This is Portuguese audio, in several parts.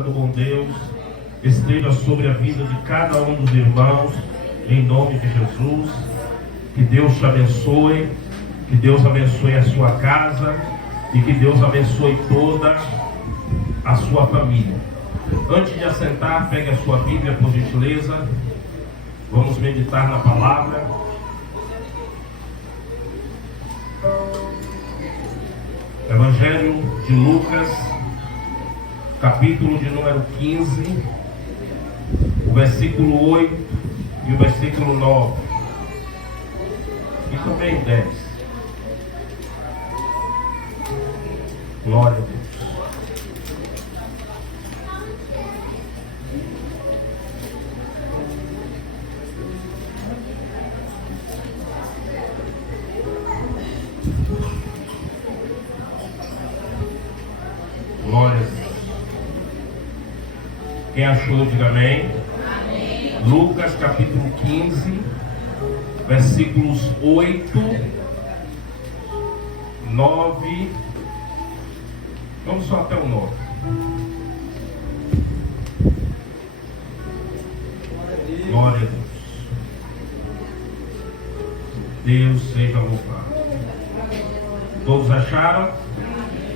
graça do bom Deus esteja sobre a vida de cada um dos irmãos, em nome de Jesus. Que Deus te abençoe, que Deus abençoe a sua casa e que Deus abençoe toda a sua família. Antes de assentar, pegue a sua Bíblia, por gentileza. Vamos meditar na palavra. Evangelho de Lucas, capítulo de número 15, o versículo 8 e o versículo 9. E também o 10. Glória a Deus. Glória a Deus. Quem achou, diga amém. Amém. Lucas capítulo 15, versículos 8, 9. Vamos só até o 9. Glória a Deus. Deus seja louvado. Todos acharam?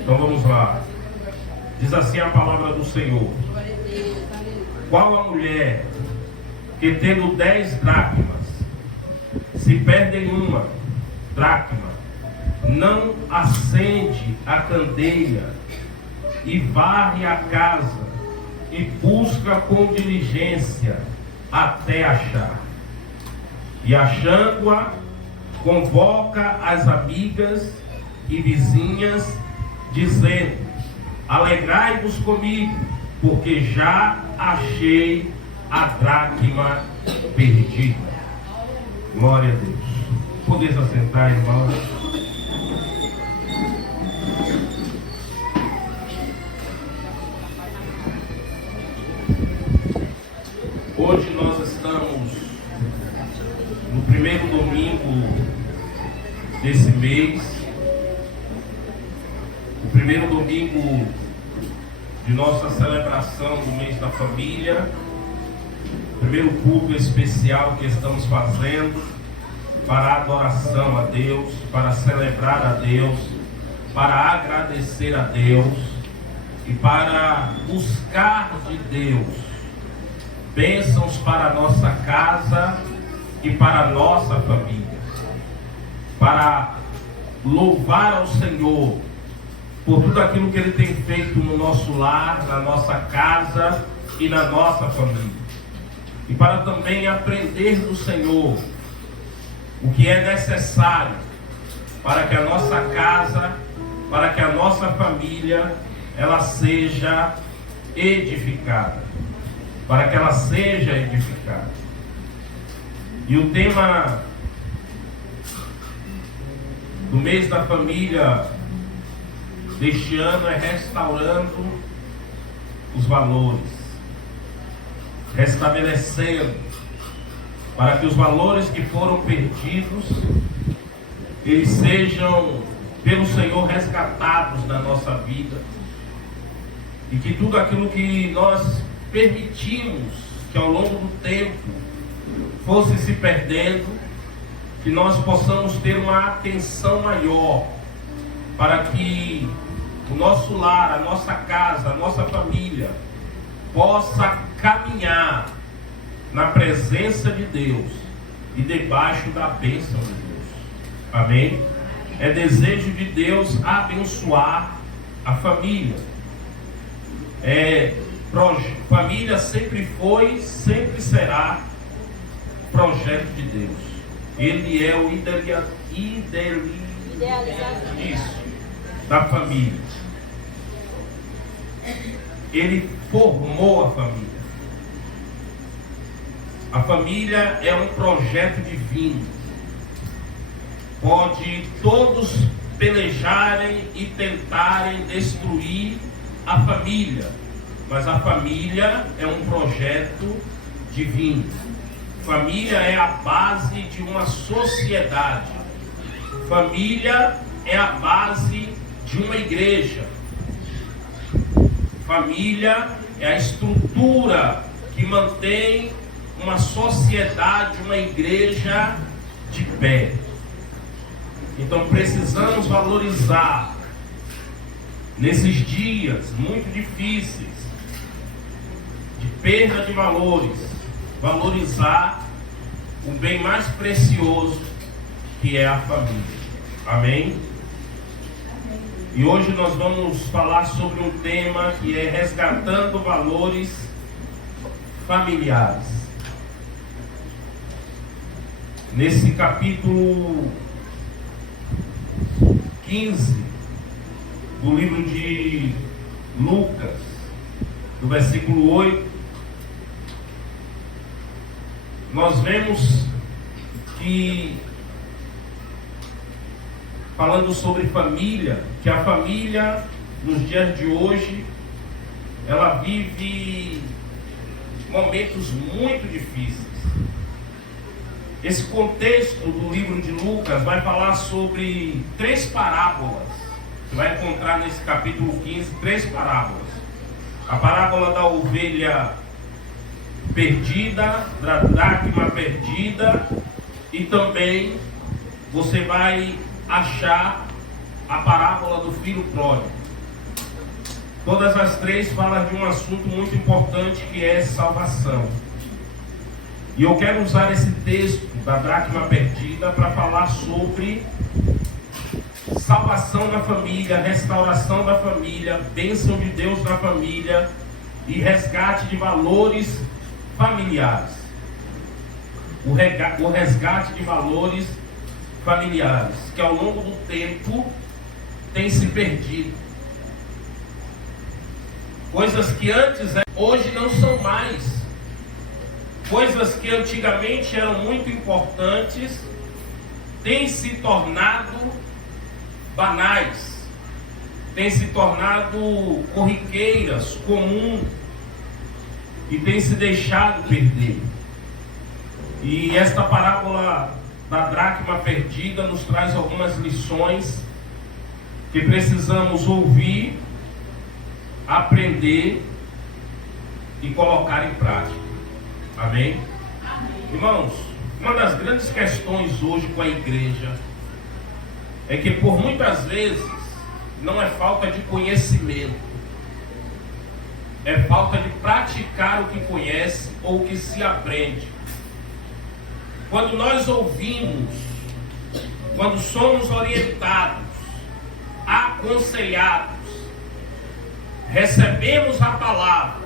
Então vamos lá. Diz assim a palavra do Senhor: qual a mulher que tendo 10 dracmas, se perde em uma dracma, não acende a candeia e varre a casa e busca com diligência até achar? E achando-a, convoca as amigas e vizinhas, dizendo: alegrai-vos comigo, porque já achei a dracma perdida. Glória a Deus. Podeis assentar, irmãos. Hoje nós estamos no primeiro domingo desse mês, o primeiro domingo de nossa celebração do mês da família, primeiro culto especial que estamos fazendo para a adoração a Deus, para celebrar a Deus, para agradecer a Deus e para buscar de Deus bênçãos para a nossa casa e para a nossa família, para louvar ao Senhor por tudo aquilo que Ele tem feito no nosso lar, na nossa casa e na nossa família. E para também aprender do Senhor o que é necessário para que a nossa casa, para que a nossa família, ela seja edificada. Para que ela seja edificada. E o tema do mês da família deste ano é restaurando os valores, restabelecendo, para que os valores que foram perdidos, eles sejam pelo Senhor resgatados na nossa vida, e que tudo aquilo que nós permitimos que ao longo do tempo fosse se perdendo, que nós possamos ter uma atenção maior, para que o nosso lar, a nossa casa, a nossa família possa caminhar na presença de Deus e debaixo da bênção de Deus. Amém? É desejo de Deus abençoar a família. Família sempre foi, sempre será projeto de Deus. Ele é o idealizador da família. Ele formou a família. A família é um projeto divino. Pode todos pelejarem e tentarem destruir a família, mas a família é um projeto divino. Família é a base de uma sociedade. Família é a base de uma igreja. Família é a estrutura que mantém uma sociedade, uma igreja de pé. Então precisamos valorizar, nesses dias muito difíceis, de perda de valores, valorizar o bem mais precioso, que é a família. Amém? E hoje nós vamos falar sobre um tema que é resgatando valores familiares. Nesse capítulo 15 do livro de Lucas, do versículo 8, nós vemos que, falando sobre família, que a família nos dias de hoje ela vive momentos muito difíceis. Esse contexto do livro de Lucas vai falar sobre 3 parábolas. Você vai encontrar nesse capítulo 15 3 parábolas. A parábola da ovelha perdida, da dracma perdida, e também você vai achar a parábola do filho pródigo. Todas as 3 falam de um assunto muito importante, que é salvação. E eu quero usar esse texto da dracma perdida para falar sobre salvação na família, restauração da família, bênção de Deus na família e resgate de valores familiares. O resgate de valores familiares, que ao longo do tempo tem se perdido. Coisas que antes, hoje não são mais. Coisas que antigamente eram muito importantes têm se tornado banais, têm se tornado corriqueiras, comum, e têm se deixado perder. E esta parábola da dracma perdida nos traz algumas lições que precisamos ouvir, aprender e colocar em prática. Amém? Amém? Irmãos, uma das grandes questões hoje com a igreja é que por muitas vezes não é falta de conhecimento, é falta de praticar o que conhece ou o que se aprende. Quando nós ouvimos, quando somos orientados, aconselhados, recebemos a palavra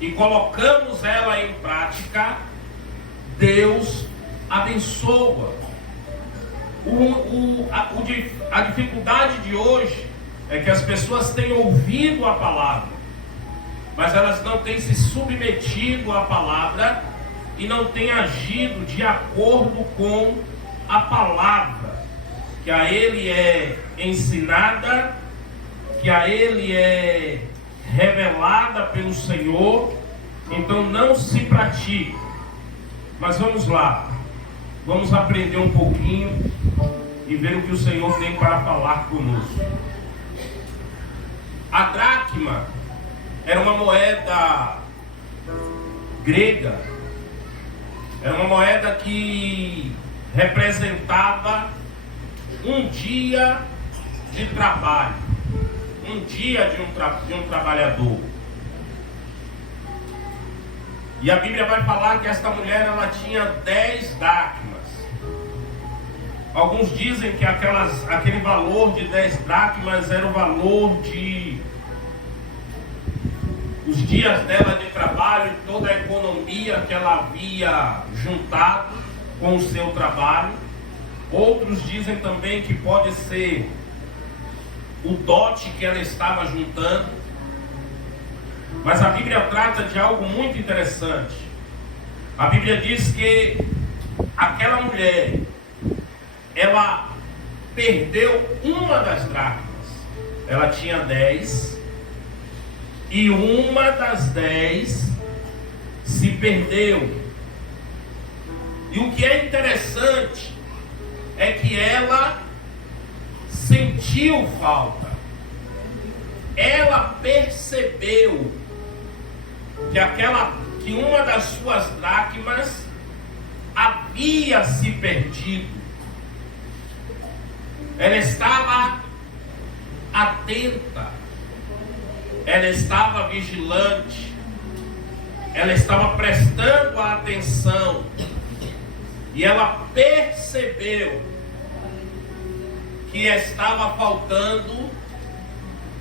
e colocamos ela em prática, Deus abençoa. A dificuldade de hoje é que as pessoas têm ouvido a palavra, mas elas não têm se submetido à palavra e não têm agido de acordo com a palavra, que a ele é ensinada, que a ele é revelada pelo Senhor. Então não se pratica. Mas vamos lá, vamos aprender um pouquinho e ver o que o Senhor tem para falar conosco. A dracma era uma moeda grega, era uma moeda que representava um dia de trabalho, um dia de um trabalhador. E a Bíblia vai falar que esta mulher ela tinha 10 dracmas. Alguns dizem que aquele valor de 10 dracmas era o valor de os dias dela de trabalho e toda a economia que ela havia juntado com o seu trabalho. Outros dizem também que pode ser o dote que ela estava juntando. Mas a Bíblia trata de algo muito interessante. A Bíblia diz que aquela mulher, ela perdeu uma das dracmas. Ela tinha 10 e uma das 10 se perdeu. E o que é interessante é que ela sentiu falta. Ela percebeu que uma das suas dracmas havia se perdido. Ela estava atenta, ela estava vigilante, ela estava prestando atenção e ela percebeu que estava faltando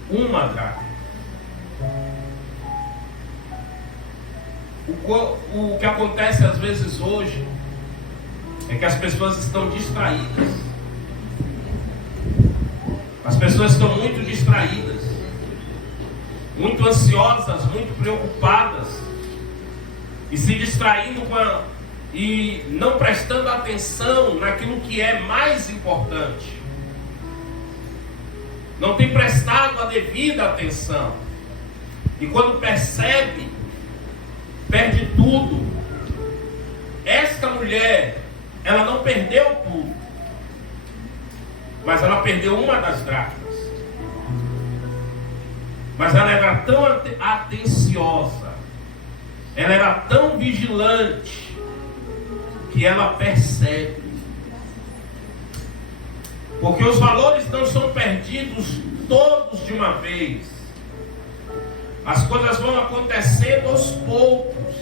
uma dracma. O que acontece às vezes hoje é que as pessoas estão distraídas. As pessoas estão muito distraídas, muito ansiosas, muito preocupadas, e se distraindo e não prestando atenção naquilo que é mais importante. Não tem prestado a devida atenção. E quando percebe, perde tudo. Esta mulher, ela não perdeu tudo, mas ela perdeu uma das dracmas. Mas ela era tão atenciosa, ela era tão vigilante, que ela percebe. Porque os valores não são perdidos todos de uma vez. As coisas vão acontecendo aos poucos.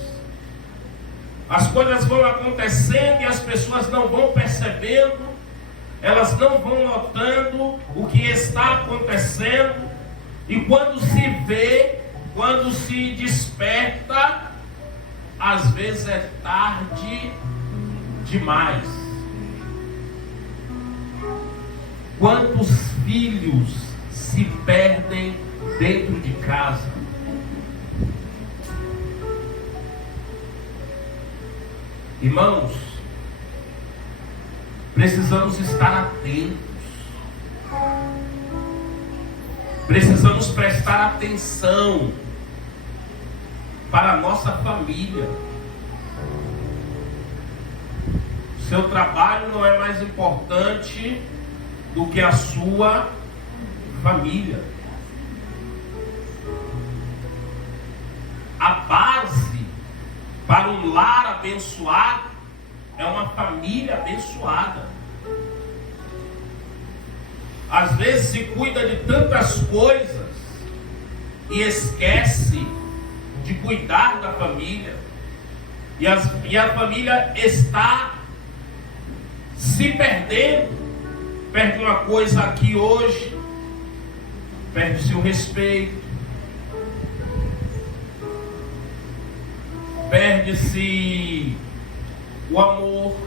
As coisas vão acontecendo e as pessoas não vão percebendo, elas não vão notando o que está acontecendo. E quando se vê, quando se desperta, às vezes é tarde demais. Quantos filhos se perdem dentro de casa? Irmãos, precisamos estar atentos. Precisamos prestar atenção para a nossa família. Seu trabalho não é mais importante do que a sua família. A base para um lar abençoado é uma família abençoada. Às vezes se cuida de tantas coisas e esquece de cuidar da família. E a família está se perdendo. Perde uma coisa aqui hoje, perde-se o respeito, perde-se o amor,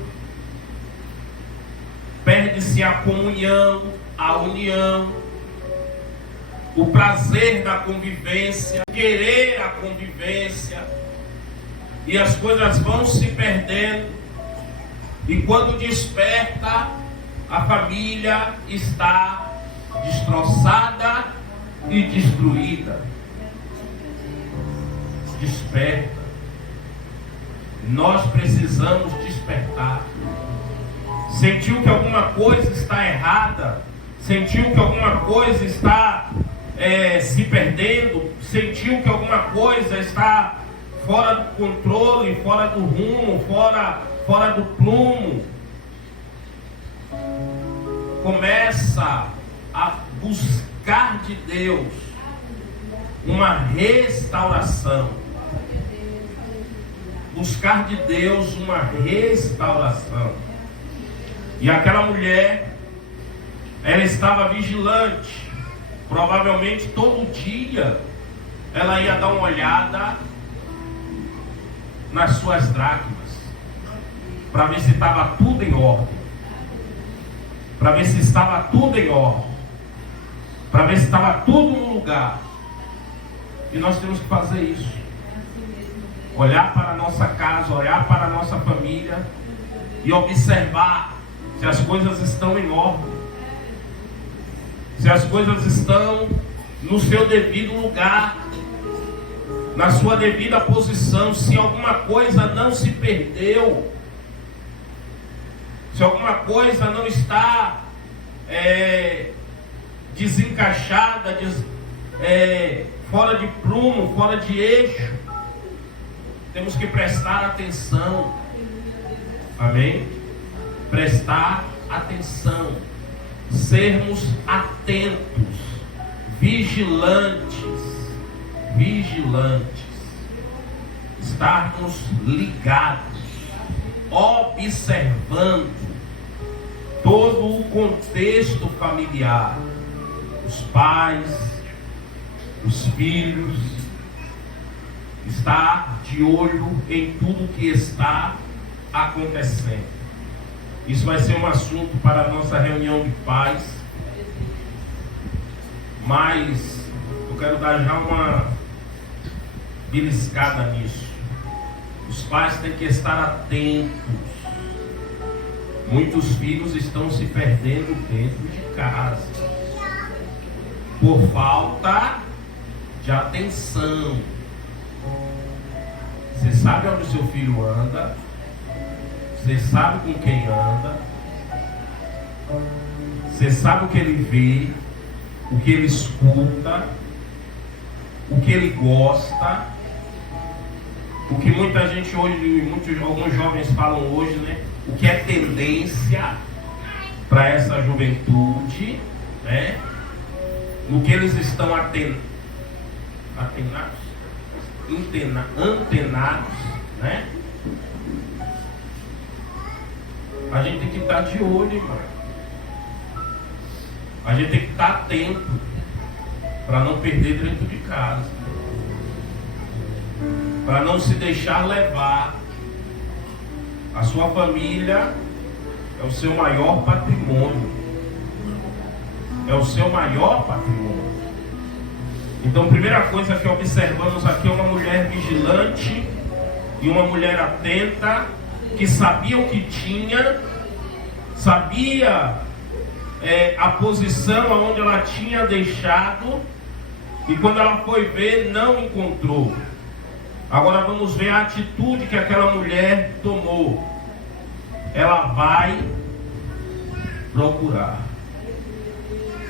perde-se a comunhão, a união, o prazer da convivência, querer a convivência, e as coisas vão se perdendo, e quando desperta, a família está destroçada e destruída. Desperta. Nós precisamos despertar. Sentiu que alguma coisa está errada? Sentiu que alguma coisa está se perdendo? Sentiu que alguma coisa está fora do controle, fora do rumo, fora do prumo? Começa a buscar de Deus uma restauração. Buscar de Deus uma restauração. E aquela mulher, ela estava vigilante. Provavelmente todo dia ela ia dar uma olhada nas suas dracmas, para ver se estava tudo em ordem. Para ver se estava tudo em ordem, para ver se estava tudo no lugar. E nós temos que fazer isso. Olhar para a nossa casa, olhar para a nossa família e observar se as coisas estão em ordem, se as coisas estão no seu devido lugar, na sua devida posição, se alguma coisa não se perdeu, se alguma coisa não está desencaixada, fora de prumo, fora de eixo. temos que prestar atenção. Amém? Prestar atenção. Sermos atentos, vigilantes. Estarmos ligados, observando todo o contexto familiar, os pais, os filhos, estar de olho em tudo que está acontecendo. Isso vai ser um assunto para a nossa reunião de pais, mas eu quero dar já uma beliscada nisso. Os pais têm que estar atentos. Muitos filhos estão se perdendo dentro de casa por falta de atenção. Você sabe onde o seu filho anda, você sabe com quem anda, você sabe o que ele vê, o que ele escuta, o que ele gosta. O que muita gente hoje, alguns jovens falam hoje, né? O que é tendência para essa juventude, né? No que eles estão antenados, né? A gente tem que estar de olho, irmão. A gente tem que estar atento para não perder dentro de casa, para não se deixar levar. A sua família é o seu maior patrimônio. É o seu maior patrimônio. Então, a primeira coisa que observamos aqui é uma mulher vigilante e uma mulher atenta, que sabia o que tinha, sabia a posição aonde ela tinha deixado, e quando ela foi ver, não encontrou. Agora vamos ver a atitude que aquela mulher tomou. Ela vai procurar.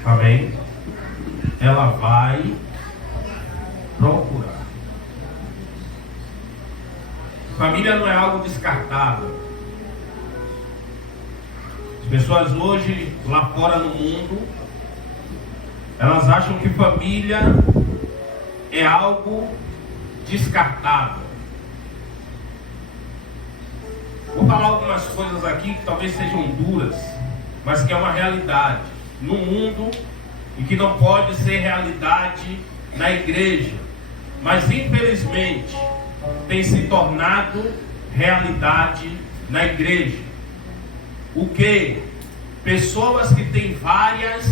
Amém? Ela vai procurar. Família não é algo descartável. As pessoas hoje, lá fora no mundo, elas acham que família é algo descartável. Vou falar algumas coisas aqui que talvez sejam duras, mas que é uma realidade no mundo e que não pode ser realidade na igreja, mas infelizmente tem se tornado realidade na igreja. O que? Pessoas que têm várias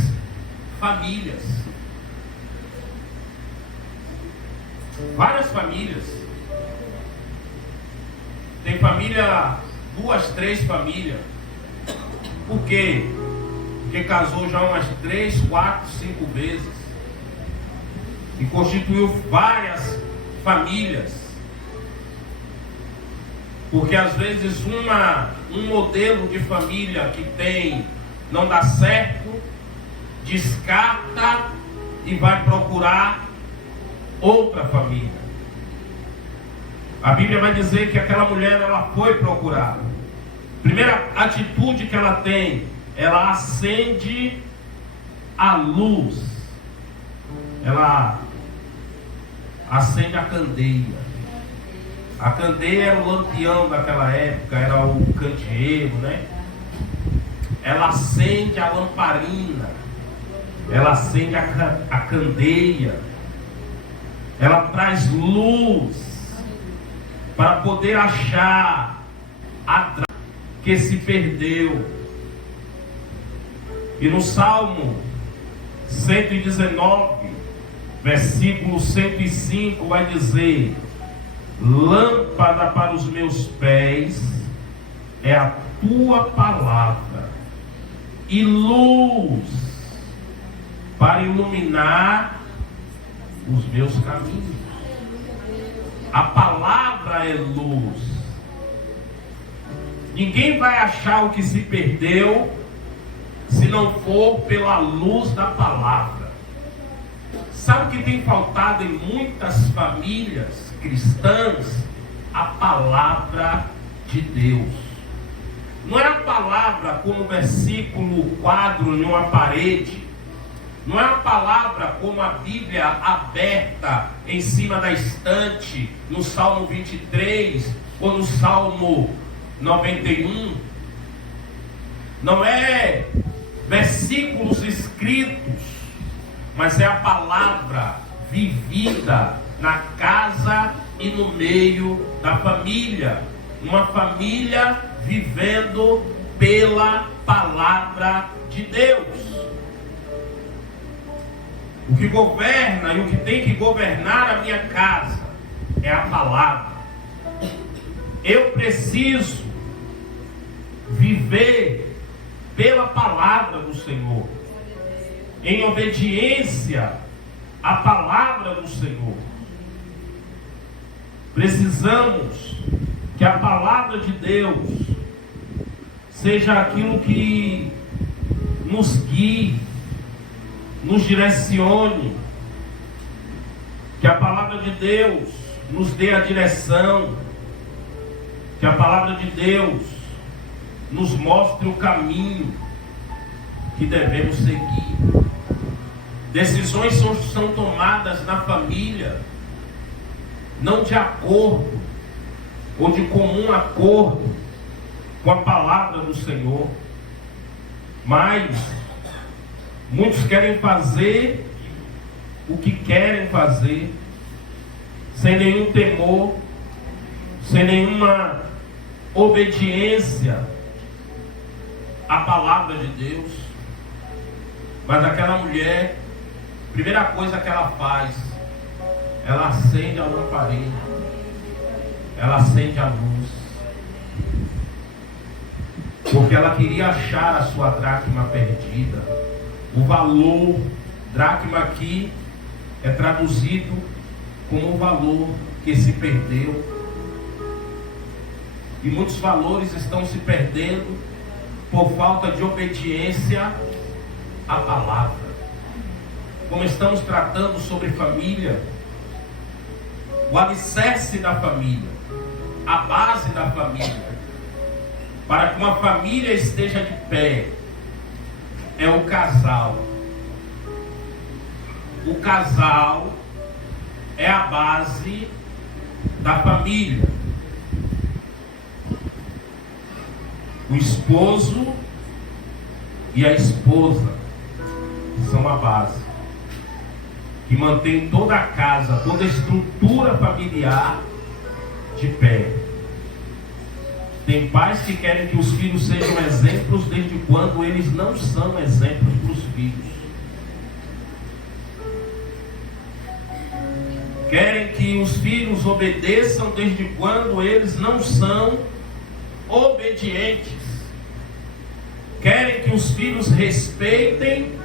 famílias. Várias famílias. Tem família, 2, 3 famílias. Por quê? Porque casou já umas 3, 4, 5 vezes e constituiu várias famílias. Porque às vezes um modelo de família que tem não dá certo, descarta e vai procurar outra família. A Bíblia vai dizer que aquela mulher, ela foi procurar. Primeira atitude que ela tem, ela acende a luz. Ela acende a candeia. A candeia era o lampião daquela época, era o candeeiro, né? Ela acende a lamparina, ela acende a candeia, ela traz luz para poder achar a que se perdeu. E no Salmo 119, versículo 105, vai dizer: lâmpada para os meus pés é a tua palavra, e luz para iluminar os meus caminhos. A palavra é luz. Ninguém vai achar o que se perdeu se não for pela luz da palavra. Sabe o que tem faltado em muitas famílias cristãs? a palavra de Deus. Não é a palavra como versículo, quadro em uma parede. Não é a palavra como a Bíblia aberta em cima da estante, no Salmo 23 ou no Salmo 91. Não é versículos escritos, mas é a palavra vivida na casa e no meio da família. Uma família vivendo pela palavra de Deus. O que governa e o que tem que governar a minha casa é a palavra. Eu preciso viver pela palavra do Senhor, em obediência à palavra do Senhor. Precisamos que a palavra de Deus seja aquilo que nos guie, nos direcione, que a palavra de Deus nos dê a direção, que a palavra de Deus nos mostre o caminho que devemos seguir. Decisões são tomadas na família, não de acordo ou de comum acordo com a palavra do Senhor, mas muitos querem fazer o que querem fazer, sem nenhum temor, sem nenhuma obediência à palavra de Deus. Mas aquela mulher, primeira coisa que ela faz, ela acende a lamparina, ela acende a luz, porque ela queria achar a sua dracma perdida. O valor, dracma aqui é traduzido como o valor que se perdeu. E muitos valores estão se perdendo por falta de obediência à palavra. Como estamos tratando sobre família, o alicerce da família, a base da família, para que uma família esteja de pé, é o casal. O casal é a base da família. O esposo e a esposa são a base que mantém toda a casa, toda a estrutura familiar de pé. Tem pais que querem que os filhos sejam exemplos desde quando eles não são exemplos para os filhos. Querem que os filhos obedeçam desde quando eles não são obedientes. Querem que os filhos respeitem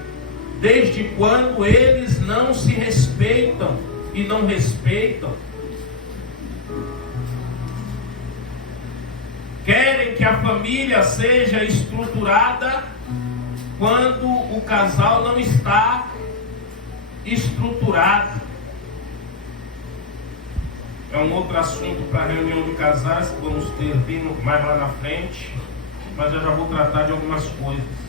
desde quando eles não se respeitam e não respeitam. Querem que a família seja estruturada quando o casal não está estruturado. É um outro assunto para a reunião de casais que vamos ter mais lá na frente, mas eu já vou tratar de algumas coisas.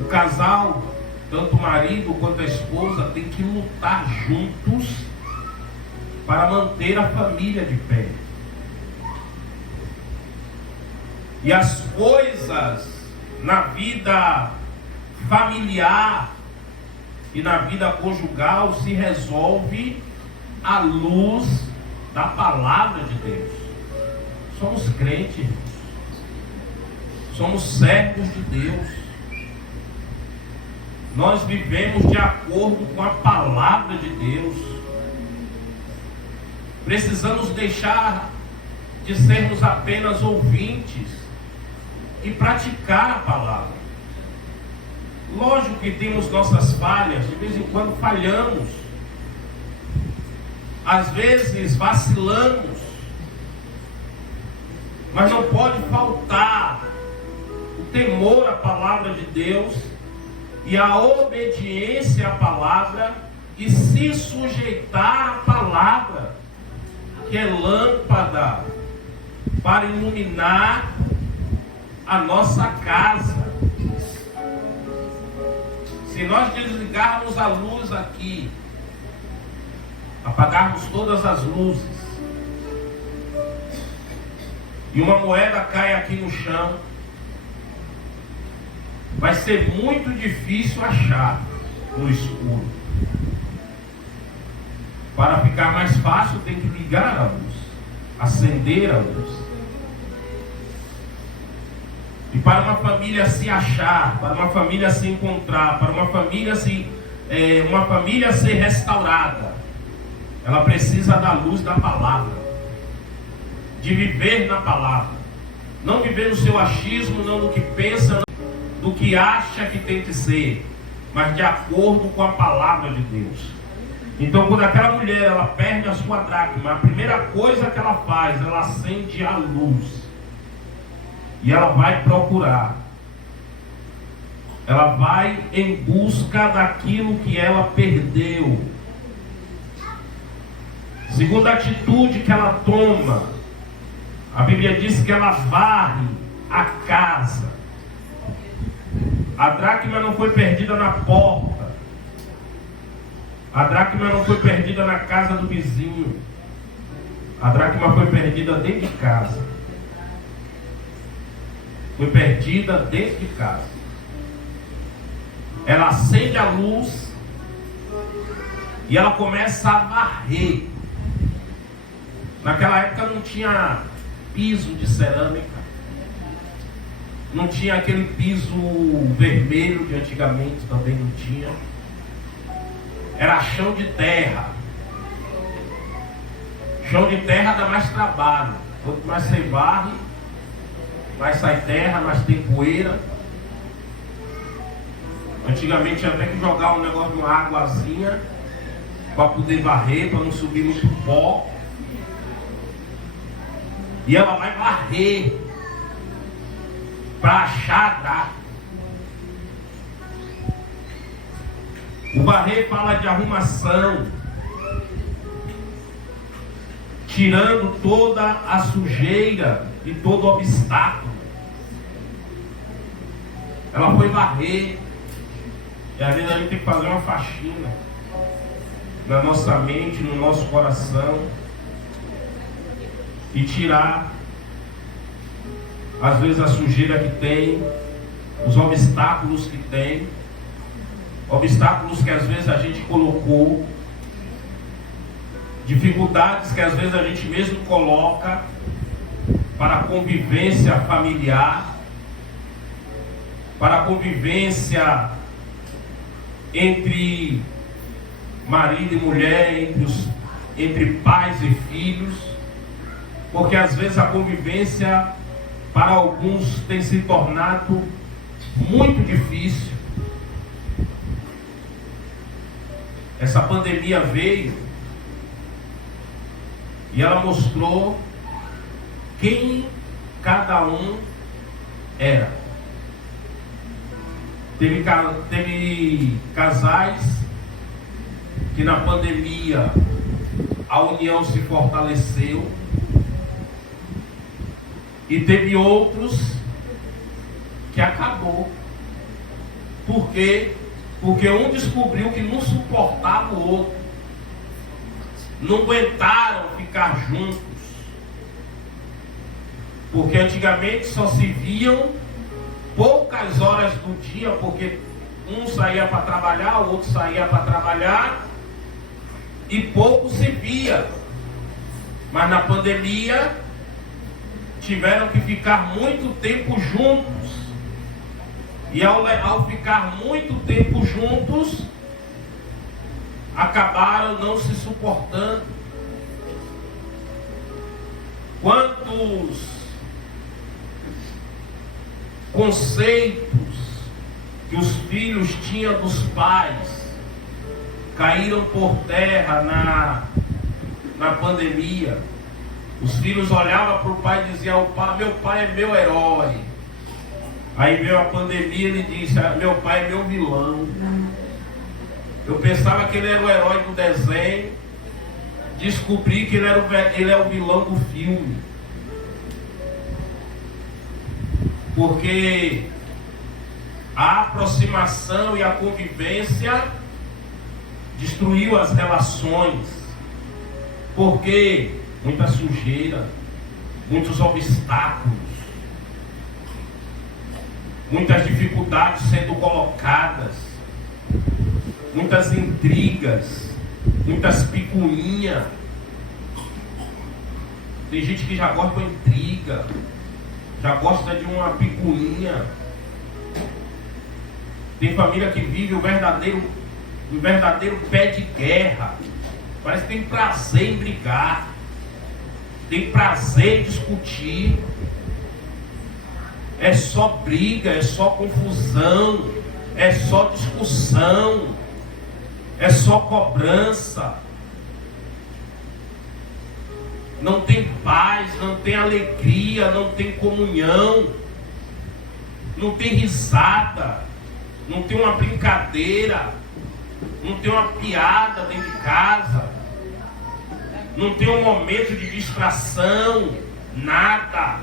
O casal, tanto o marido quanto a esposa, tem que lutar juntos para manter a família de pé. E as coisas na vida familiar e na vida conjugal se resolve à luz da palavra de Deus. Somos crentes, somos servos de Deus. Nós vivemos de acordo com a palavra de Deus. Precisamos deixar de sermos apenas ouvintes e praticar a palavra. Lógico que temos nossas falhas, de vez em quando falhamos, às vezes vacilamos, mas não pode faltar o temor à palavra de Deus e a obediência à palavra e se sujeitar à palavra, que é lâmpada para iluminar a nossa casa. Se nós desligarmos a luz aqui, apagarmos todas as luzes, e uma moeda cai aqui no chão, vai ser muito difícil achar no escuro. Para ficar mais fácil, tem que ligar a luz, acender a luz. E para uma família se achar, para uma família se encontrar, para uma família ser restaurada, ela precisa da luz da palavra, de viver na palavra, não viver no seu achismo, não no que pensa, do que acha que tem que ser, mas de acordo com a palavra de Deus. Então, quando aquela mulher ela perde a sua dracma, a primeira coisa que ela faz, ela acende a luz e ela vai procurar, ela vai em busca daquilo que ela perdeu. Segunda atitude que ela toma, a Bíblia diz que ela varre a casa. A dracma não foi perdida na porta. A dracma não foi perdida na casa do vizinho. A dracma foi perdida dentro de casa. Foi perdida dentro de casa. Ela acende a luz e ela começa a varrer. Naquela época não tinha piso de cerâmica. Não tinha aquele piso vermelho de antigamente, também não tinha. Era chão de terra. Chão de terra dá mais trabalho. Quanto mais você varre, mais sai terra, mais tem poeira. Antigamente tinha até que jogar um negócio de uma águazinha para poder varrer, para não subir muito pó. E ela vai varrer para achar a dracma. O varrer fala de arrumação, tirando toda a sujeira e todo o obstáculo. Ela foi varrer. E às vezes a gente tem que fazer uma faxina na nossa mente, no nosso coração, e tirar às vezes a sujeira que tem, os obstáculos que tem, obstáculos que às vezes a gente colocou, dificuldades que às vezes a gente mesmo coloca para a convivência familiar, para a convivência entre marido e mulher, entre pais e filhos, porque às vezes a convivência para alguns tem se tornado muito difícil. Essa pandemia veio e ela mostrou quem cada um era. Teve casais que na pandemia a união se fortaleceu, e teve outros que acabou. Por quê? Porque um descobriu que não suportava o outro, não aguentaram ficar juntos, porque antigamente só se viam poucas horas do dia, porque um saía para trabalhar, o outro saía para trabalhar, e pouco se via. Mas na pandemia tiveram que ficar muito tempo juntos, e ao ficar muito tempo juntos, acabaram não se suportando. Quantos conceitos que os filhos tinham dos pais caíram por terra na pandemia. Os filhos olhavam para o pai e diziam: meu pai é meu herói. Aí veio a pandemia e ele disse: meu pai é meu vilão. Eu pensava que ele era o herói do desenho. Descobri que ele é o vilão do filme. Porque a aproximação e a convivência destruiu as relações. Porque muita sujeira, muitos obstáculos, muitas dificuldades sendo colocadas, muitas intrigas, muitas picuinhas. Tem gente que já gosta de uma intriga, já gosta de uma picuinha. Tem família que vive o verdadeiro pé de guerra. Parece que tem prazer em brigar, tem prazer em discutir. É só briga, é só confusão, é só discussão, é só cobrança. Não tem paz, não tem alegria, não tem comunhão, não tem risada, não tem uma brincadeira, não tem uma piada dentro de casa, não tem um momento de distração, nada.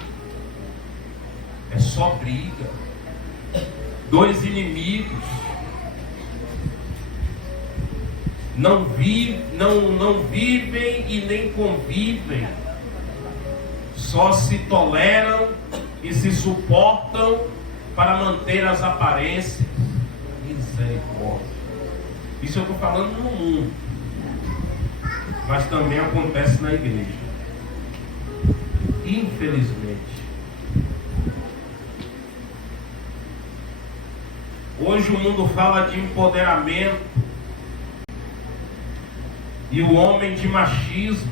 É só briga. Dois inimigos não vivem e nem convivem, só se toleram e se suportam para manter as aparências. Misericórdia. Isso eu estou falando no mundo, mas também acontece na igreja, infelizmente. Hoje o mundo fala de empoderamento e o homem de machismo.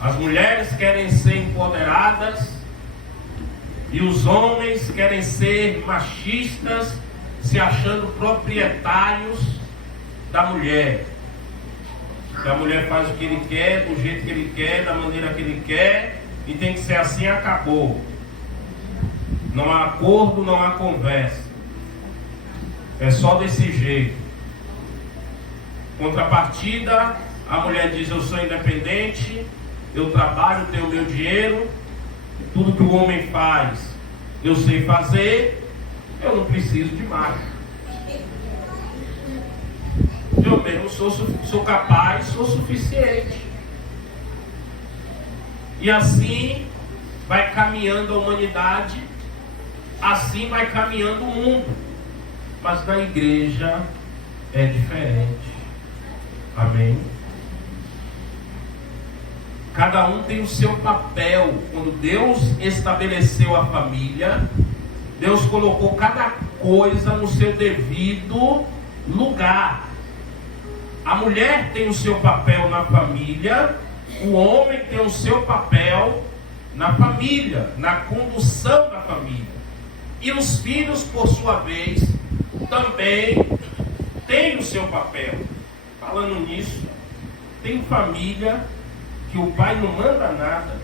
As mulheres querem ser empoderadas e os homens querem ser machistas, se achando proprietários da mulher. Que a mulher faz o que ele quer, do jeito que ele quer, da maneira que ele quer, e tem que ser assim, acabou. Não há acordo, não há conversa. É só desse jeito. Contrapartida, a mulher diz: eu sou independente, eu trabalho, tenho meu dinheiro, tudo que o homem faz eu sei fazer, eu não preciso de mais. Eu mesmo sou capaz, sou suficiente. E assim vai caminhando a humanidade, assim vai caminhando o mundo. Mas na igreja é diferente. Amém? Cada um tem o seu papel. Quando Deus estabeleceu a família, Deus colocou cada coisa no seu devido lugar. A mulher tem o seu papel na família, o homem tem o seu papel na família, na condução da família. E os filhos, por sua vez, também têm o seu papel. Falando nisso, tem família que o pai não manda nada.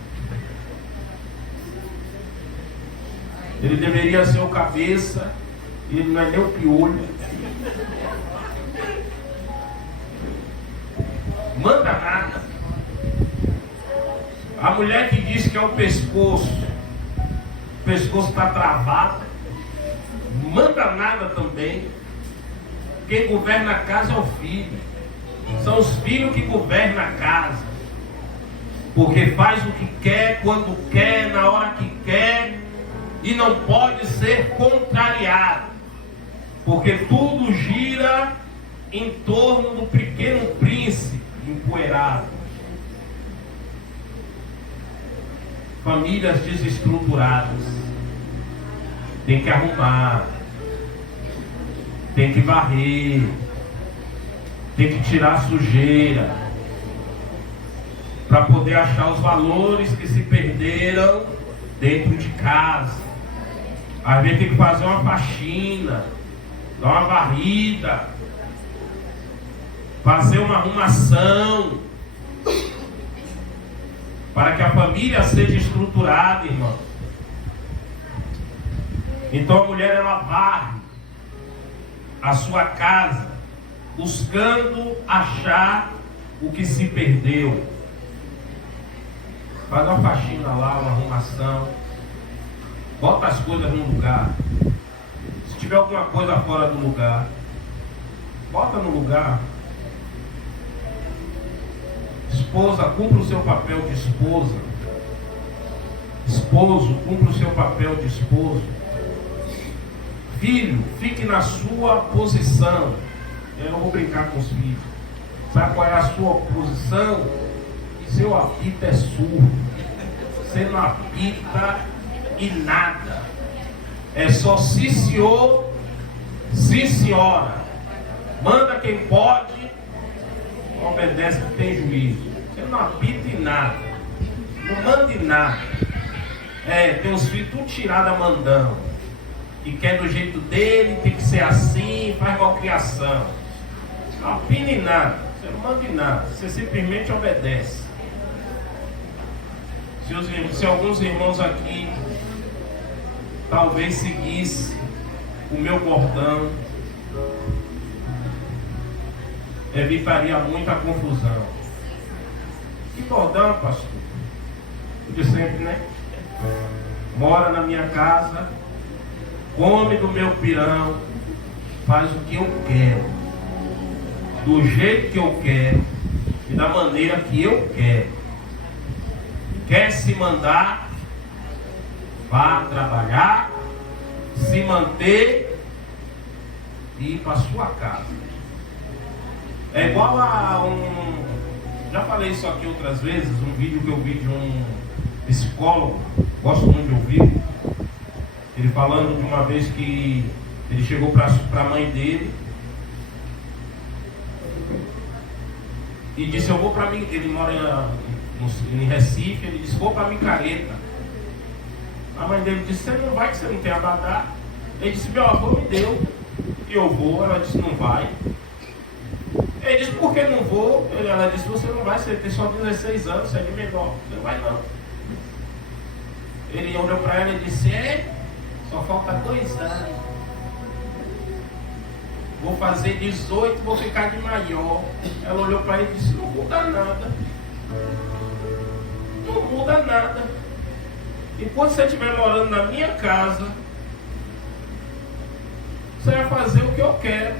Ele deveria ser o cabeça, e ele não é nem o piolho. Manda nada. A mulher que diz que é o pescoço está travado, manda nada também. Quem governa a casa é o filho. São os filhos que governam a casa, porque faz o que quer, quando quer, na hora que quer, e não pode ser contrariado, porque tudo gira em torno do pequeno príncipe empoeirado. Famílias desestruturadas, tem que arrumar, tem que varrer, tem que tirar a sujeira, para poder achar os valores que se perderam dentro de casa. Às vezes tem que fazer uma faxina, dar uma varrida, fazer uma arrumação, para que a família seja estruturada, irmão. Então a mulher, ela varre, a sua casa, buscando achar o que se perdeu. Faz uma faxina lá, uma arrumação. Bota as coisas no lugar. Se tiver alguma coisa fora do lugar, bota no lugar. Esposa, cumpra o seu papel de esposa. Esposo, cumpra o seu papel de esposo. Filho, fique na sua posição. Eu não vou brincar com os filhos. Sabe qual é a sua posição? Seu apito é surdo. Você não apita e nada. É só sim senhor, sim senhora. Manda quem pode, obedece que tem juízo. Você não apita em nada. Não manda em nada. Tem os filhos tudo tirado a mandão. E quer do jeito dele, tem que ser assim, faz malcriação. Não apina em nada. Você não manda em nada. Você simplesmente obedece. Se alguns irmãos aqui talvez seguissem o meu bordão, evitaria muita confusão. Que bordão, pastor? O de sempre, né? Mora na minha casa, come do meu pirão, faz o que eu quero, do jeito que eu quero e da maneira que eu quero. Quer se mandar, vá trabalhar, se manter e ir para sua casa. É igual a já falei isso aqui outras vezes, um vídeo que eu vi de um psicólogo, gosto muito de ouvir, ele falando de uma vez que ele chegou para a mãe dele e disse: eu vou para mim. Ele mora em Recife. Ele disse: vou para Micareta. A mãe dele disse: você não vai, que você não tem abadá. Ele disse: meu avô me deu e eu vou. Ela disse: não vai. Ele disse: por que não vou? Ela disse: você não vai, você tem só 16 anos, você é de menor, você não vai não. Ele olhou para ela e disse: só falta 2 anos. Vou fazer 18, vou ficar de maior. Ela olhou para ele e disse: não muda nada. Não muda nada. Enquanto você estiver morando na minha casa, você vai fazer o que eu quero.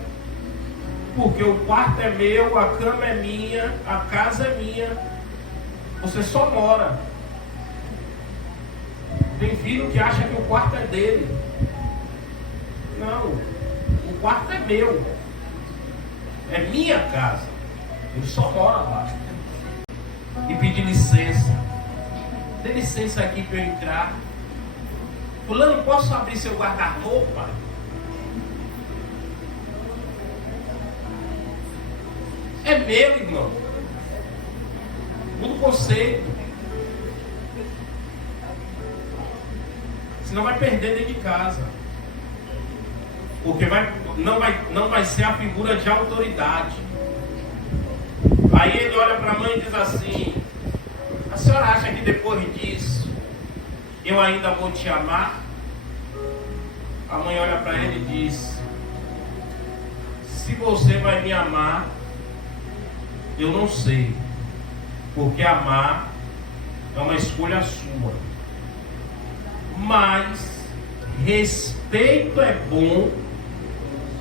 Porque o quarto é meu, a cama é minha, a casa é minha. Você só mora. Tem filho que acha que o quarto é dele. Não, o quarto é meu. É minha casa. Ele só mora lá. E pedir licença. Dê licença aqui para eu entrar. Fulano, posso abrir seu guarda-roupa? É meu, irmão. Muda o conceito. Senão vai perder dentro de casa. Porque não vai ser a figura de autoridade. Aí ele olha para a mãe e diz assim: a senhora acha que depois disso eu ainda vou te amar? A mãe olha para ele e diz: se você vai me amar, eu não sei, porque amar é uma escolha sua. Mas respeito é bom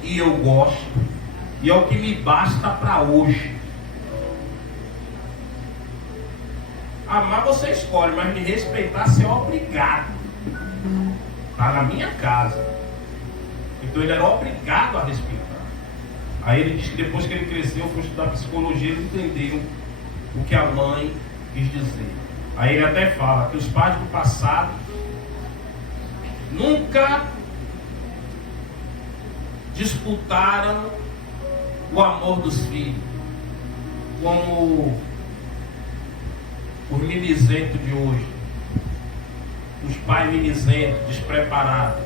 e eu gosto, e é o que me basta para hoje. Amar você escolhe, mas me respeitar você é obrigado. Está na minha casa. Então ele era obrigado a respeitar. Aí ele diz que depois que ele cresceu, foi estudar psicologia, ele entendeu o que a mãe quis dizer. Aí ele até fala que os pais do passado nunca disputaram o amor dos filhos, como os mimizentos de hoje, os pais mimizentos, despreparados,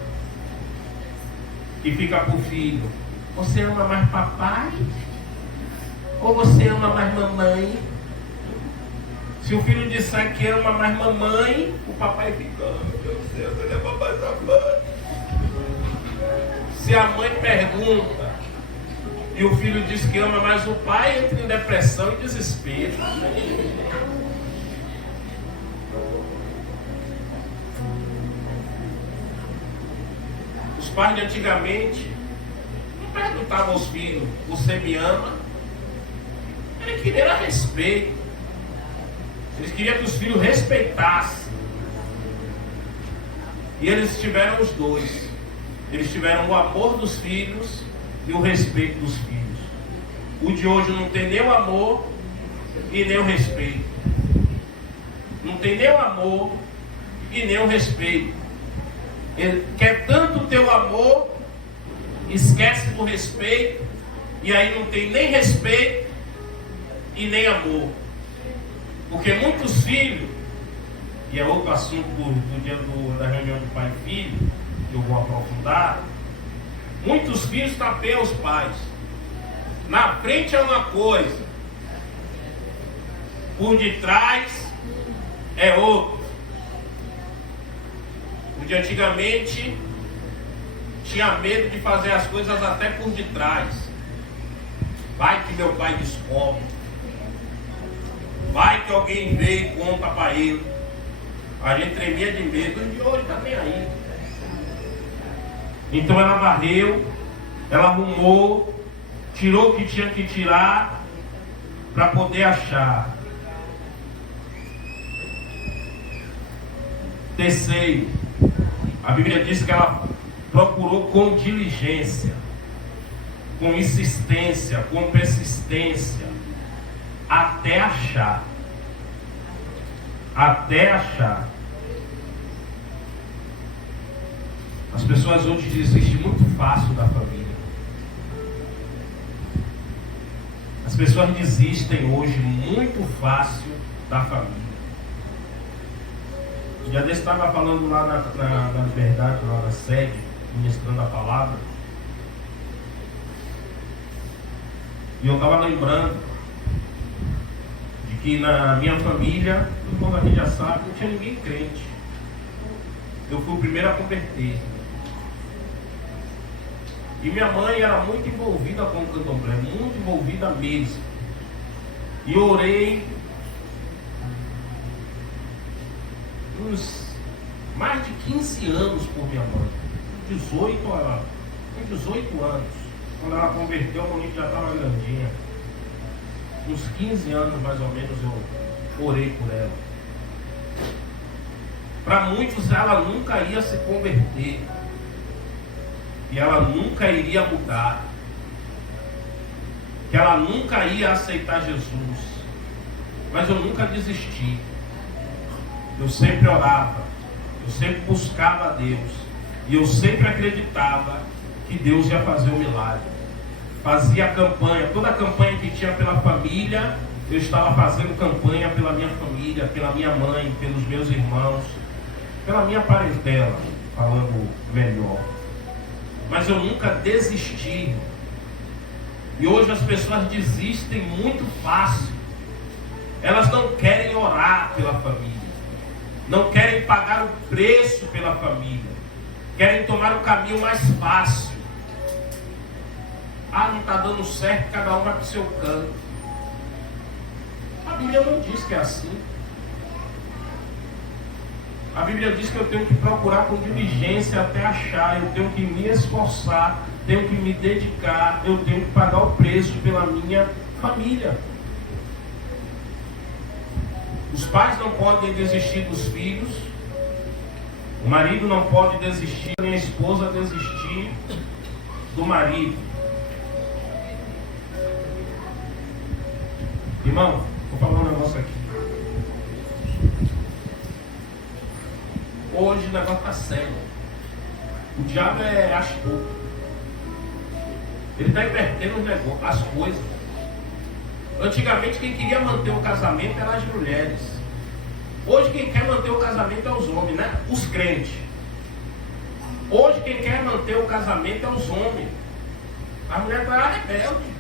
que fica para o filho: você ama mais papai ou você ama mais mamãe? Se o filho disser que ama mais mamãe, o papai fica: meu Deus, ele ama mais a mãe. Se a mãe pergunta: E o filho diz que ama, mas o pai entra em depressão e desespero. Os pais de antigamente não perguntavam aos filhos: você me ama? Ele queria respeito. Eles queriam que os filhos respeitassem. E eles tiveram os dois. Eles tiveram o amor dos filhos e o respeito dos filhos. O de hoje não tem nem o amor e nem o respeito. Não tem nem o amor e nem o respeito. Ele quer tanto o teu amor, esquece do respeito, e aí não tem nem respeito e nem amor. Porque muitos filhos, e é outro assunto do dia da reunião de pai e filho, que eu vou aprofundar, muitos filhos tapeiam os pais. Na frente é uma coisa, por detrás é outra. Porque antigamente tinha medo de fazer as coisas até por detrás. Vai que meu pai descobre. Vai que alguém vê e conta para ele. A gente tremia de medo, e de hoje está nem aí. Então ela varreu, ela arrumou, tirou o que tinha que tirar para poder achar. Terceiro, a Bíblia diz que ela procurou com diligência, com insistência, com persistência, até achar. Até achar. As pessoas hoje desistem muito fácil da família. As pessoas desistem hoje muito fácil da família. Um dia desse estava falando lá na Liberdade, lá na sede, ministrando a palavra. E eu estava lembrando de que na minha família, todo mundo a gente já sabe, não tinha ninguém crente. Eu fui o primeiro a converter. E minha mãe era muito envolvida com o candomblé, muito envolvida mesmo. E eu orei uns mais de 15 anos por minha mãe. 18 anos. Quando ela converteu, a Monique já estava grandinha. Uns 15 anos mais ou menos eu orei por ela. Para muitos ela nunca ia se converter. E ela nunca iria mudar. Que ela nunca ia aceitar Jesus. Mas eu nunca desisti. Eu sempre orava. Eu sempre buscava a Deus. E eu sempre acreditava que Deus ia fazer um milagre. Fazia campanha. Toda a campanha que tinha pela família, eu estava fazendo campanha pela minha família, pela minha mãe, pelos meus irmãos, pela minha parentela, falando melhor. Mas eu nunca desisti. E hoje as pessoas desistem muito fácil. Elas não querem orar pela família. Não querem pagar o preço pela família. Querem tomar o caminho mais fácil. Ah, não está dando certo, cada um vai para o seu canto. A Bíblia não diz que é assim. A Bíblia diz que eu tenho que procurar com diligência até achar. Eu tenho que me esforçar, tenho que me dedicar, eu tenho que pagar o preço pela minha família. Os pais não podem desistir dos filhos. O marido não pode desistir, nem a esposa desistir do marido. Irmão, vou falar um negócio aqui. Hoje o negócio está sério. O diabo é astuto. Ele está invertendo os negócios, as coisas. Antigamente quem queria manter o casamento eram as mulheres. Hoje quem quer manter o casamento é os homens, né? Os crentes. Hoje quem quer manter o casamento é os homens. A mulher está rebelde.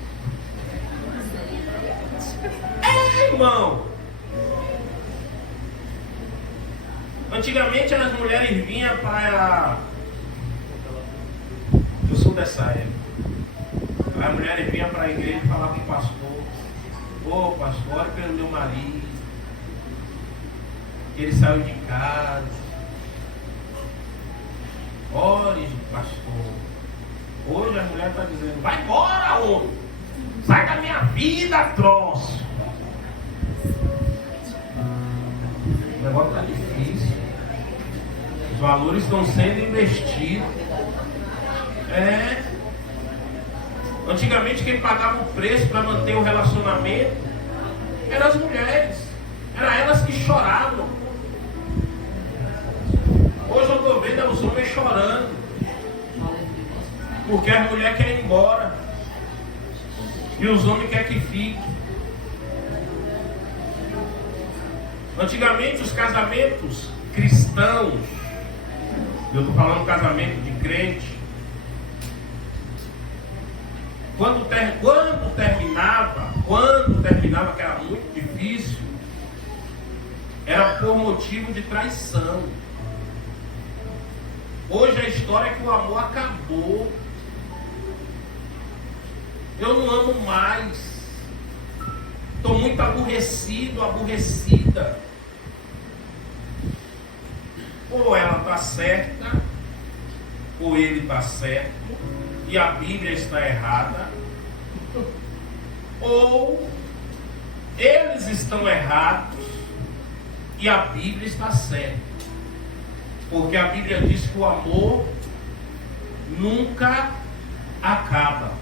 É, irmão. Antigamente as mulheres vinham para... Eu sou dessa época. Aí a mulher vinha para a igreja e falava com o pastor: ô pastor, ore pelo meu marido, que ele saiu de casa. Ore, pastor. Hoje a mulher está dizendo: vai embora, homem, sai da minha vida, troço. O negócio está difícil. Os valores estão sendo investidos. Antigamente quem pagava o preço para manter o relacionamento eram as mulheres. Eram elas que choravam. Hoje eu estou vendo os homens chorando, porque as mulheres querem ir embora e os homens querem que fique. Antigamente os casamentos cristãos, eu estou falando casamento de crente, quando terminava, que era muito difícil, era por motivo de traição. Hoje a história é que o amor acabou. Eu não amo mais. Estou muito aborrecido, aborrecida. Ou ela está certa, ou ele está certo, e a Bíblia está errada, ou eles estão errados e a Bíblia está certa. Porque a Bíblia diz que o amor nunca acaba.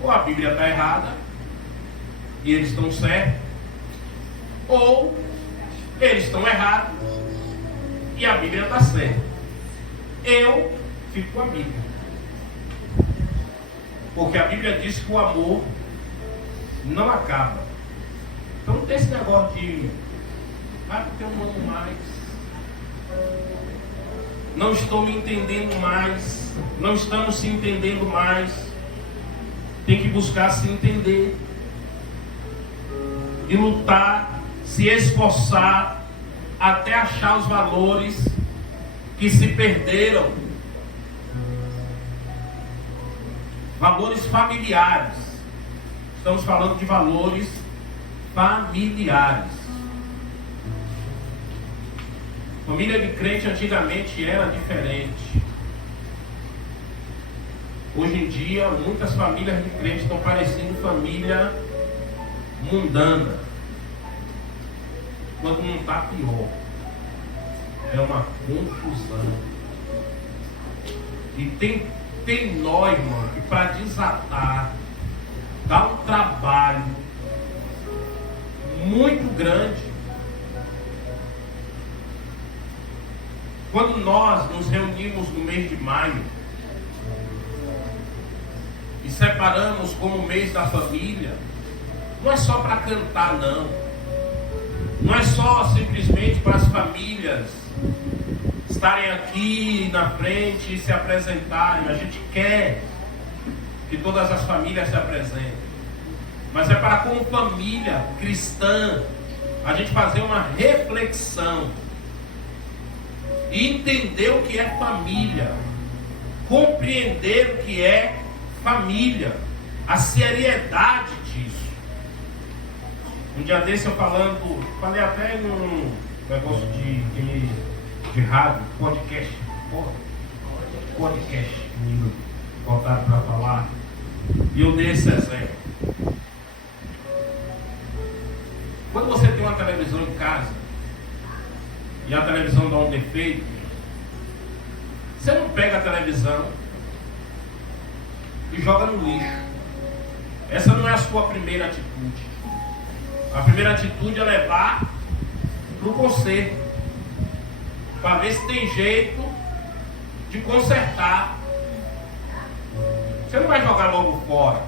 Ou a Bíblia está errada e eles estão certos, ou eles estão errados e a Bíblia está certa. Eu fico com a Bíblia, porque a Bíblia diz que o amor não acaba. Então não tem esse negócio de porque eu não amo mais, não estou me entendendo mais, não estamos se entendendo mais. Tem que buscar se entender e lutar, se esforçar até achar os valores que se perderam. Valores familiares. Estamos falando de valores familiares. Família de crente antigamente era diferente. Hoje em dia, muitas famílias de crente estão parecendo família mundana. Quando não está, pior. É uma confusão. E tem nós, irmão, que para desatar dá um trabalho muito grande. Quando nós nos reunimos no mês de maio e separamos como mês da família, não é só para cantar, não. Não é só simplesmente para as famílias estarem aqui na frente e se apresentarem. A gente quer que todas as famílias se apresentem, mas é para, como família cristã, a gente fazer uma reflexão e entender o que é família, compreender o que é família, a seriedade disso. Um dia desse eu falei até num negócio de rádio, podcast, me botaram para falar, e eu dei esse exemplo. Quando você tem uma televisão em casa e a televisão dá um defeito, você não pega a televisão e joga no lixo. Essa não é a sua primeira atitude. A primeira atitude é levar para o conserto, para ver se tem jeito de consertar. Você não vai jogar logo fora.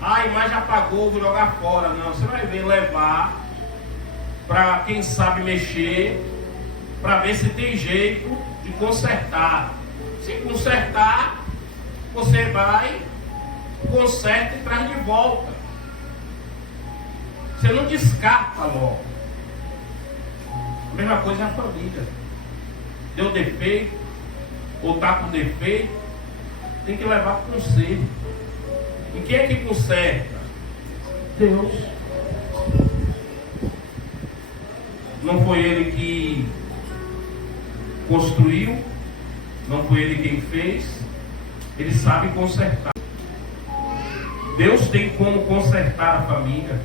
A imagem apagou, vou jogar fora. Não, você vai levar para quem sabe mexer, para ver se tem jeito de consertar. Se consertar, você vai, conserta e traz de volta. Você não descarta logo. A mesma coisa é a família. Deu defeito, ou está com defeito, tem que levar para o conserto. E quem é que conserta? Deus. Não foi Ele que construiu, não foi Ele quem fez. Ele sabe consertar. Deus tem como consertar a família,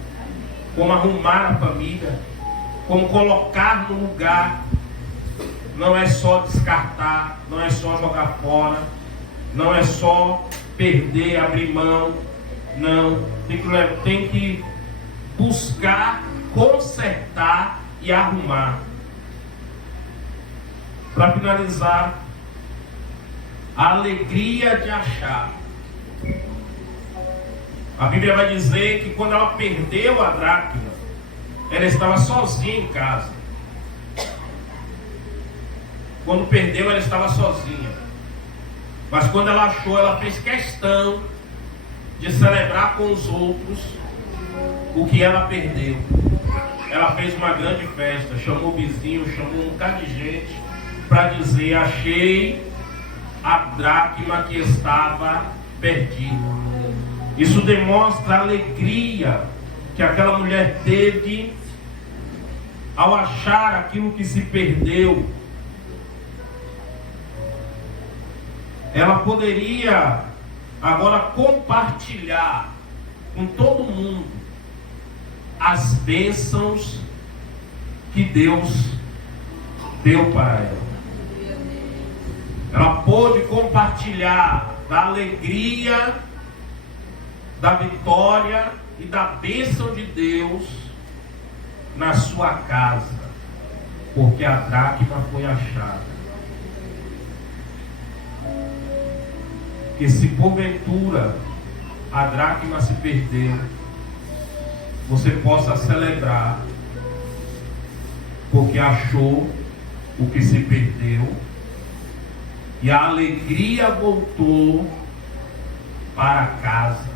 como arrumar a família, como colocar no lugar. Não é só descartar, não é só jogar fora, não é só perder, abrir mão. Não, tem que buscar, consertar e arrumar. Para finalizar, a alegria de achar. A Bíblia vai dizer que quando ela perdeu a dracma, ela estava sozinha em casa. Quando perdeu, ela estava sozinha. Mas quando ela achou, ela fez questão de celebrar com os outros o que ela perdeu. Ela fez uma grande festa, chamou o vizinho, chamou um bocado de gente para dizer: achei a dracma que estava perdida. Isso demonstra a alegria que aquela mulher teve ao achar aquilo que se perdeu. Ela poderia agora compartilhar com todo mundo as bênçãos que Deus deu para ela. Ela pôde compartilhar da alegria, da vitória e da bênção de Deus na sua casa, porque a dracma foi achada. Que se porventura a dracma se perdeu, você possa celebrar, porque achou o que se perdeu e a alegria voltou para casa,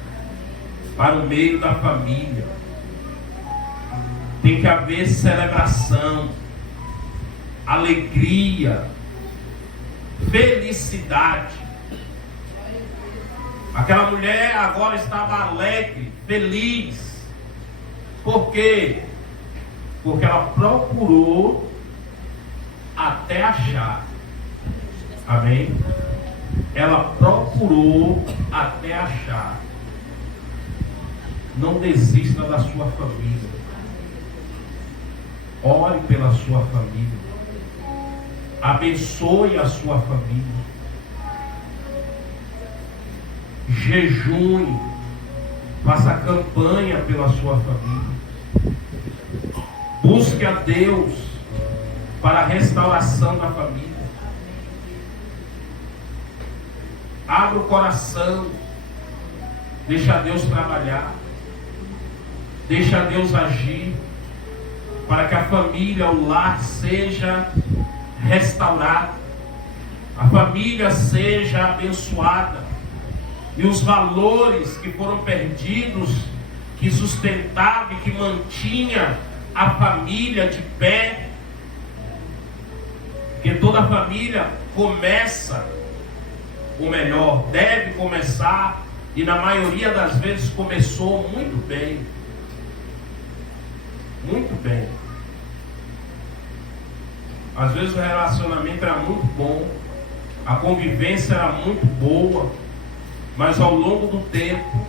para o meio da família. Tem que haver celebração, alegria, felicidade. Aquela mulher agora estava alegre, feliz. Por quê? Porque ela procurou até achar. Amém? Ela procurou até achar. Não desista da sua família. Ore pela sua família. Abençoe a sua família. Jejune, faça campanha pela sua família. Busque a Deus para a restauração da família. Abra o coração, deixa Deus trabalhar, deixa Deus agir, para que a família, o lar seja restaurado, a família seja abençoada. E os valores que foram perdidos, que sustentava e que mantinha a família de pé, que toda família começa, ou melhor, deve começar, e na maioria das vezes começou muito bem. Muito bem. Às vezes o relacionamento era muito bom, a convivência era muito boa, mas ao longo do tempo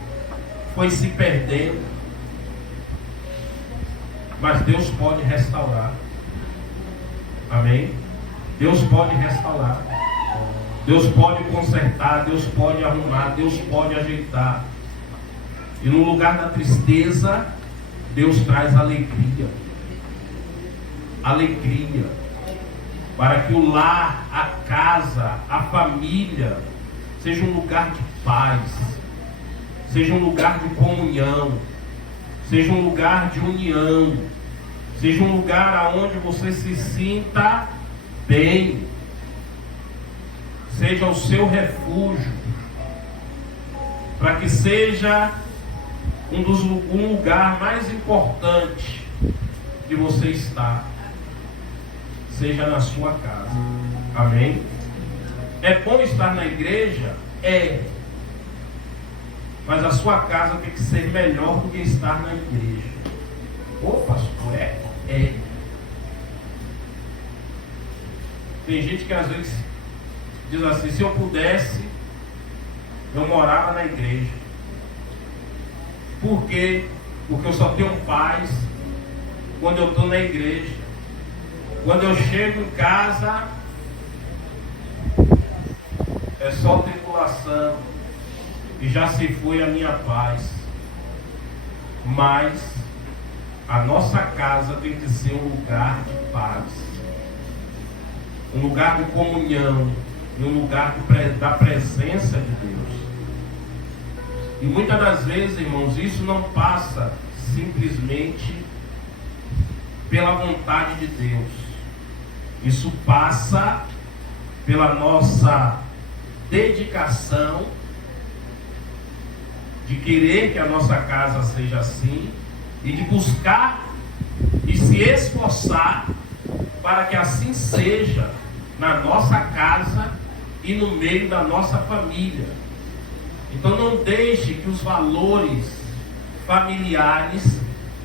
foi se perdendo. Mas Deus pode restaurar. Amém? Deus pode restaurar. Deus pode consertar. Deus pode arrumar. Deus pode ajeitar. E no lugar da tristeza, Deus traz alegria. Alegria. Para que o lar, a casa, a família seja um lugar de paz, seja um lugar de comunhão, seja um lugar de união, seja um lugar onde você se sinta bem, seja o seu refúgio, para que seja um lugar mais importante que você está, seja na sua casa. Amém? É bom estar na igreja? É. Mas a sua casa tem que ser melhor do que estar na igreja. Ô pastor, é. Tem gente que às vezes diz assim: se eu pudesse, eu morava na igreja. Por quê? Porque eu só tenho paz quando eu estou na igreja. Quando eu chego em casa, é só tribulação, e já se foi a minha paz. Mas a nossa casa tem que ser um lugar de paz, um lugar de comunhão, e um lugar da presença de Deus. E muitas das vezes, irmãos, isso não passa simplesmente pela vontade de Deus. Isso passa pela nossa dedicação de querer que a nossa casa seja assim e de buscar e se esforçar para que assim seja na nossa casa e no meio da nossa família. Então não deixe que os valores familiares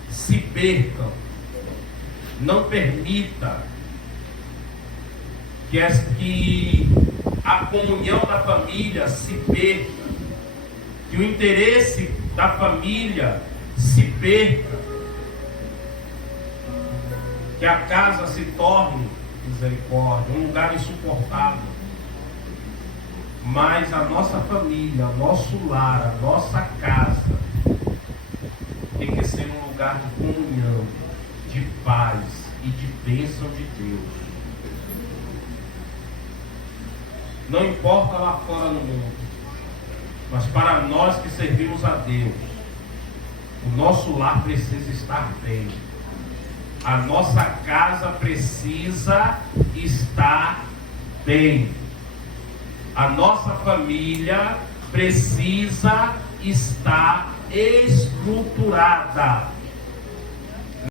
se percam. Não permita que a comunhão da família se perca, que o interesse da família se perca, que a casa se torne, misericórdia, um lugar insuportável. Mas a nossa família, o nosso lar, a nossa casa tem que ser um lugar de comunhão, de paz e de bênção de Deus. Não importa lá fora no mundo, mas para nós que servimos a Deus, o nosso lar precisa estar bem. A nossa casa precisa estar bem. A nossa família precisa estar estruturada.